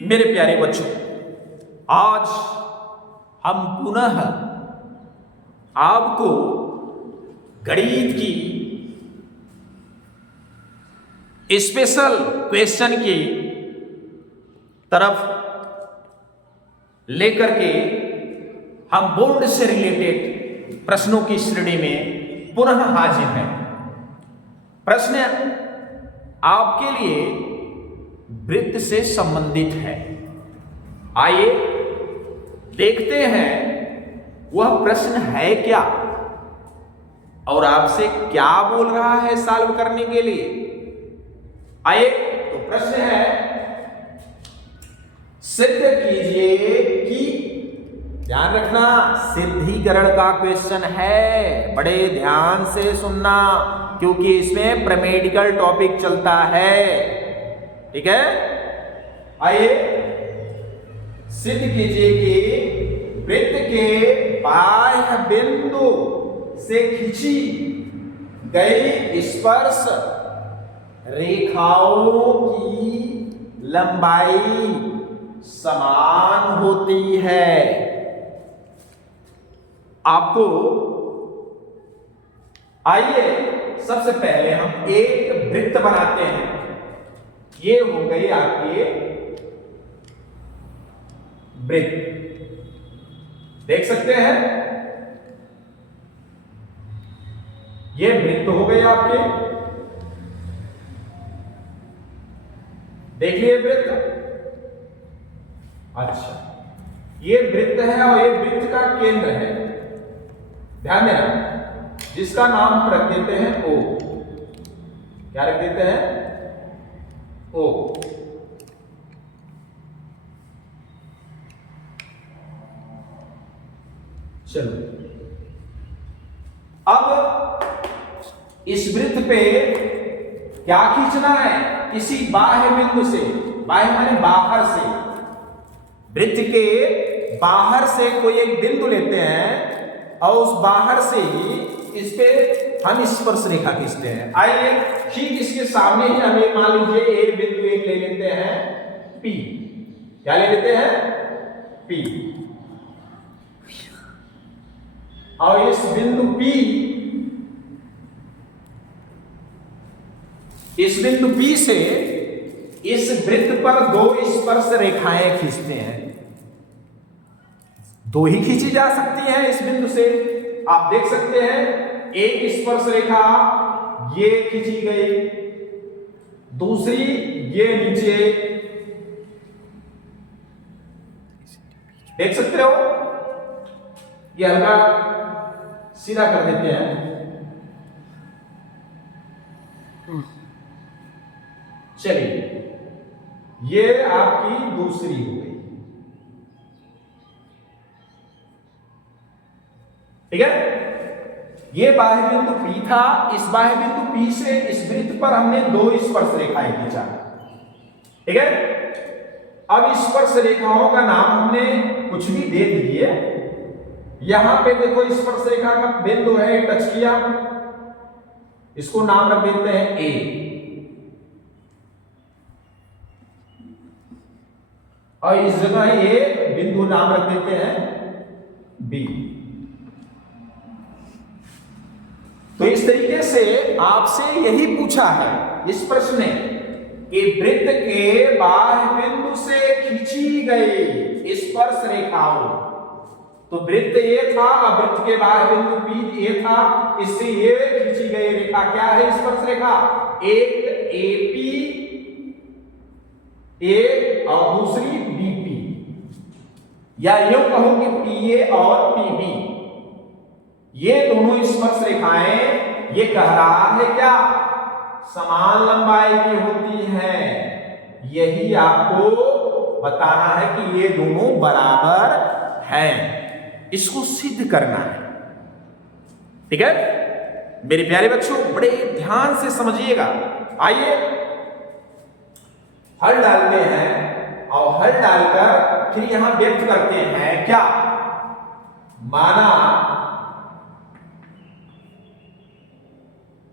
मेरे प्यारे बच्चों, आज हम पुनः आपको गणित की स्पेशल क्वेश्चन की तरफ लेकर के हम बोर्ड से रिलेटेड प्रश्नों की श्रेणी में पुनः हाजिर हैं। प्रश्न आपके लिए वृत्त से संबंधित है। आइए देखते हैं वह प्रश्न है क्या और आपसे क्या बोल रहा है सॉल्व करने के लिए। आइए, तो प्रश्न है, सिद्ध कीजिए कि, ध्यान रखना सिद्धीकरण का क्वेश्चन है, बड़े ध्यान से सुनना क्योंकि इसमें प्रैमेडिकल टॉपिक चलता है। ठीक है, आइए सिद्ध कीजिए कि वृत्त के बाह्य बिंदु से खींची गई स्पर्श रेखाओं की लंबाई समान होती है। आपको आइए सबसे पहले हम एक वृत्त बनाते हैं। ये हो गई आपकी वृत्त, देख सकते हैं, ये वृत्त हो गए आपके, देख लिए वृत्त। अच्छा, ये वृत्त है और ये वृत्त का केंद्र है, ध्यान देना, जिसका नाम हम रख देते हैं O। क्या रख देते हैं? O। चलो, अब इस वृत्त पे क्या खींचना है? किसी बाह्य बिंदु से, बाह्य माने बाहर से, वृत्त के बाहर से कोई एक बिंदु लेते हैं और उस बाहर से ही इस पे हम स्पर्श रेखा खींचते हैं। आइए ठीक इसके सामने ही हमें मान लीजिए एक बिंदु एक ले लेते हैं P। क्या ले लेते हैं? P। और इस बिंदु P, इस बिंदु P से इस वृत्त पर दो स्पर्श रेखाएं खींचते हैं। दो ही खींची जा सकती हैं इस बिंदु से, आप देख सकते हैं। एक स्पर्श रेखा ये खींची गई, दूसरी ये नीचे, देख सकते हो। ये हल्का सीधा कर देते हैं। चलिए, ये आपकी दूसरी हो गई, ठीक है। ये बाह्य बिंदु P था, इस बाह्य बिंदु P से इस वृत्त पर हमने दो स्पर्श रेखाएं खींचा, ठीक है। अब स्पर्श रेखाओं का नाम हमने कुछ भी दे दिए। यहां पे देखो स्पर्श रेखा का बिंदु है, टच किया, इसको नाम रख देते हैं A। और इस जगह ये बिंदु नाम रख देते हैं B। तो इस तरीके से आपसे यही पूछा है इस प्रश्न ने कि वृत्त के बाह्य बिंदु से खींची गई स्पर्श रेखाओं, तो वृत्त ये था, अब वृत्त के बाह्य बिंदु P ये था, इससे ये खींची गई रेखा क्या है? स्पर्श रेखा। एक AP A और दूसरी BP, या यूं कहो कि PA और PB, ये दोनों स्पर्श रेखाएं, ये कह रहा है क्या? समान लंबाई की होती हैं। यही आपको बताना है कि ये दोनों बराबर हैं, इसको सिद्ध करना है, ठीक है। मेरे प्यारे बच्चों, बड़े ध्यान से समझिएगा। आइए हल डालते हैं और हल डालकर फिर यहां व्यक्त करते हैं क्या? माना,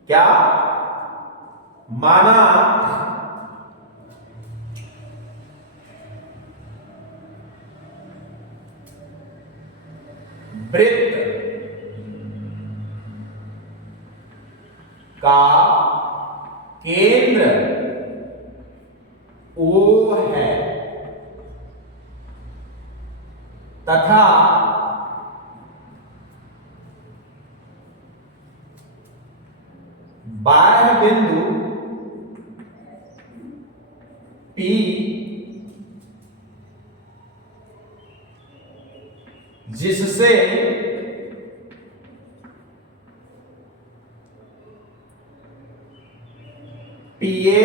क्या माना वृत्त का केंद्र O है तथा बाह्य बिंदु P जिससे PA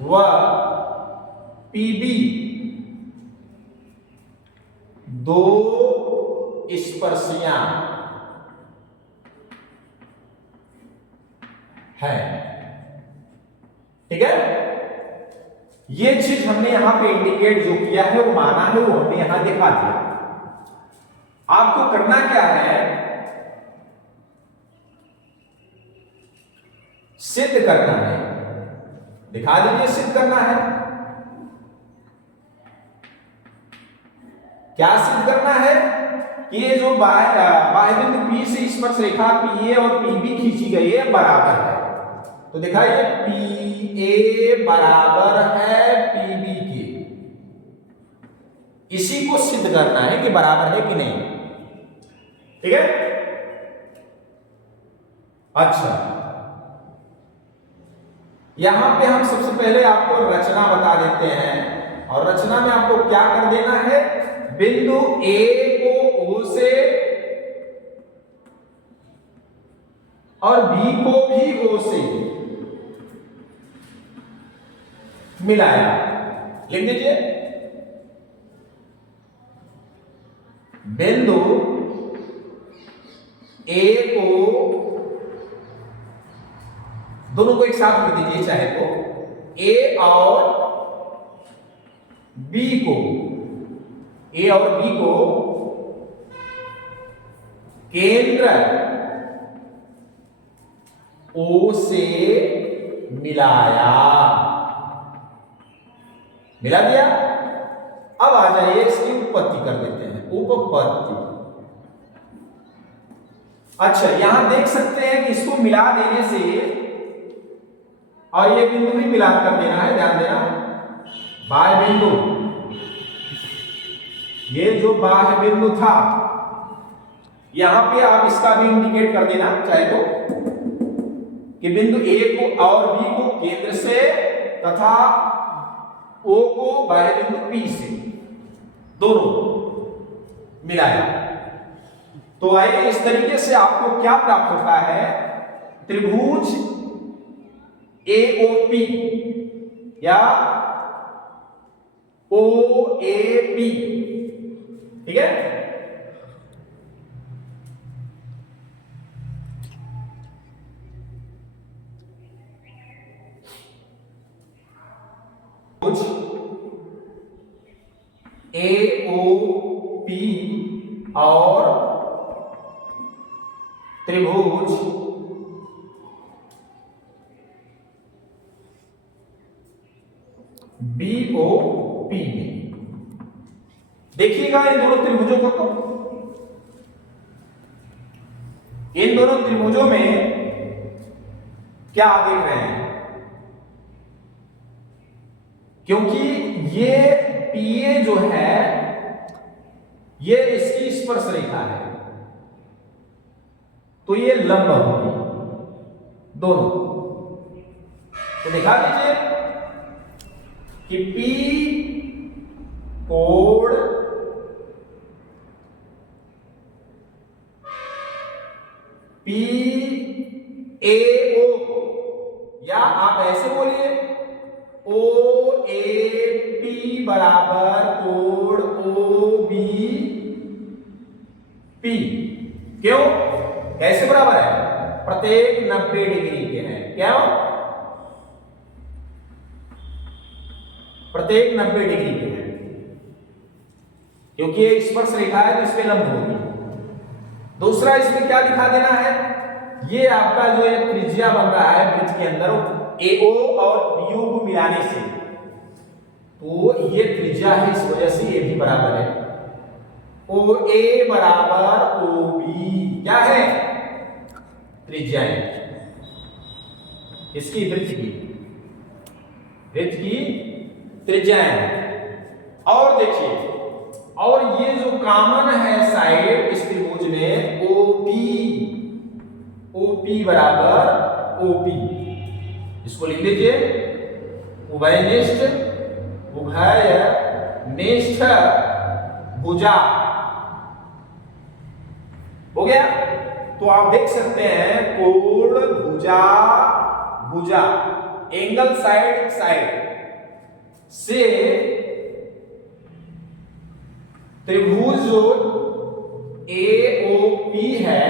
व PB दो स्पर्शियां है। ठीक है, ये चीज हमने यहां पे इंडिकेट जो किया है वो माना है, वो हमने यहां दिखा दिया। आपको करना क्या है, सिद्ध करना है। दिखा दीजिए, सिद्ध करना है। क्या सिद्ध करना है कि ये जो बाह्य बिंदु P से स्पर्श रेखा PA और PB खींची गई है बराबर है। तो दिखाइए, PA बराबर है PB के। इसी को सिद्ध करना है कि बराबर है कि नहीं। ठीक है, अच्छा, यहां पे हम सबसे पहले आपको रचना बता देते हैं, और रचना में आपको क्या कर देना है, बिंदु A को O से और B को भी O से मिलाया। लिख दीजिए, बिंदु A को, दोनों को एक साथ लिख दीजिए चाहे तो, A और B को, A और B को केंद्र O से मिलाया। मिला दिया। अब आ जाइए, इसकी उत्पत्ति कर देते हैं, उपपत्ति। अच्छा, यहां देख सकते हैं कि इसको मिला देने से, और ये बिंदु भी मिला कर देना है, ध्यान देना, बाह्य बिंदु, ये जो बाह्य बिंदु था, यहां पे आप इसका भी इंडिकेट कर देना चाहे तो, कि बिंदु A को और B को केंद्र से तथा O को बाह्य बिंदु P से, दोनों मिलाया। तो आइए, इस तरीके से आपको क्या प्राप्त होता है, त्रिभुज AOP या OAP। ठीक है, त्रिभुज AOP और त्रिभुज BOP में देखिएगा, इन दोनों त्रिभुजों को, इन दोनों त्रिभुजों में क्या देख रहे हैं, क्योंकि ये PA जो है ये इसकी स्पर्श रेखा है, तो ये लंब होगी दोनों। तो दिखा दीजिए कि P कोण PAO, या आप ऐसे बोलिए OAP बराबर कोण OBP। क्यों, कैसे बराबर है, प्रत्येक 90 डिग्री के हैं। क्यों, प्रत्येक 90 डिग्री के हैं, क्योंकि ये स्पर्श रेखा है तो इस पे लंब होगी। दूसरा, इसमें क्या दिखा देना है, ये आपका जो एक त्रिज्या बन रहा है वृत्त के अंदर, AO और BO को मिलाने से तो ये त्रिज्या है, इस वजह से ये भी बराबर है। ओ ए बराबर ओ बी क्या है? त्रिज्याएं किसकी? वृत्त की, वृत्त की त्रिज्याएं। और देखिए, और ये जो कॉमन है साइड इस त्रिभुज में OP बराबर OP, इसको लिख लीजिए उभयनिष्ठ भुजा। हो गया? तो आप देख सकते हैं कोण भुजा एंगल साइड से त्रिभुज जो AOP है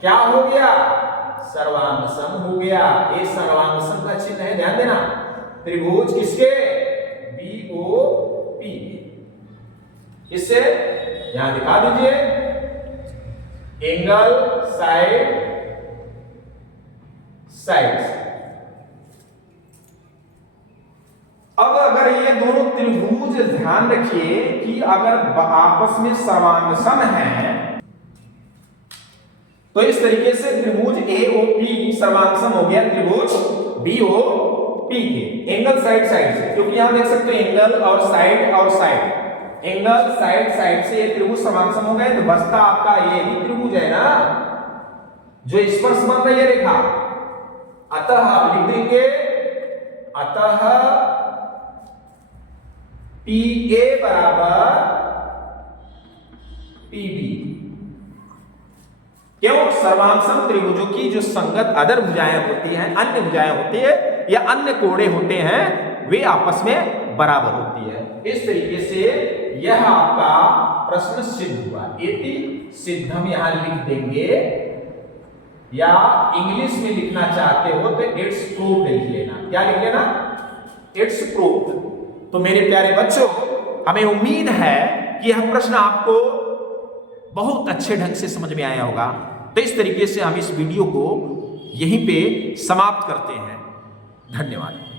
क्या हो गया? सर्वांगसम हो गया। ये सर्वांगसम का चिन्ह है, ध्यान देना। त्रिभुज किसके? BOP। इससे यहां दिखा दीजिए एंगल साइड। अब अगर ये दोनों त्रिभुज, ध्यान रखिए कि अगर आपस में सर्वांगसम हैं तो इस तरीके से त्रिभुज AOP सर्वांगसम हो गया त्रिभुज BOP के एंगल साइड से, क्योंकि यहां देख सकते हैं एंगल और साइड, एंगल साइड से ये त्रिभुज सर्वांगसम हो गए। तो बचता आपका ये ही त्रिभुज है ना जो स्पर्श बन रही है रेखा। अतः आप लिख देंगे अतः PA बराबर PB। क्यों? सर्वांगसम त्रिभुजों की जो संगत अदर भुजाएं होती हैं, अन्य भुजाएं होती है या अन्य कोणे होते हैं, वे आपस में बराबर होती है। इस तरीके से यह आपका प्रश्न सिद्ध हुआ। इति सिद्धम यहां लिख देंगे, या इंग्लिश में लिखना चाहते हो तो इट्स प्रूव्ड लिख लेना। क्या लिख लेना? It's proved. तो मेरे प्यारे बच्चों, हमें उम्मीद है कि यह प्रश्न आपको बहुत अच्छे ढंग से समझ में आया होगा। तो इस तरीके से हम इस वीडियो को यहीं पे समाप्त करते हैं। धन्यवाद।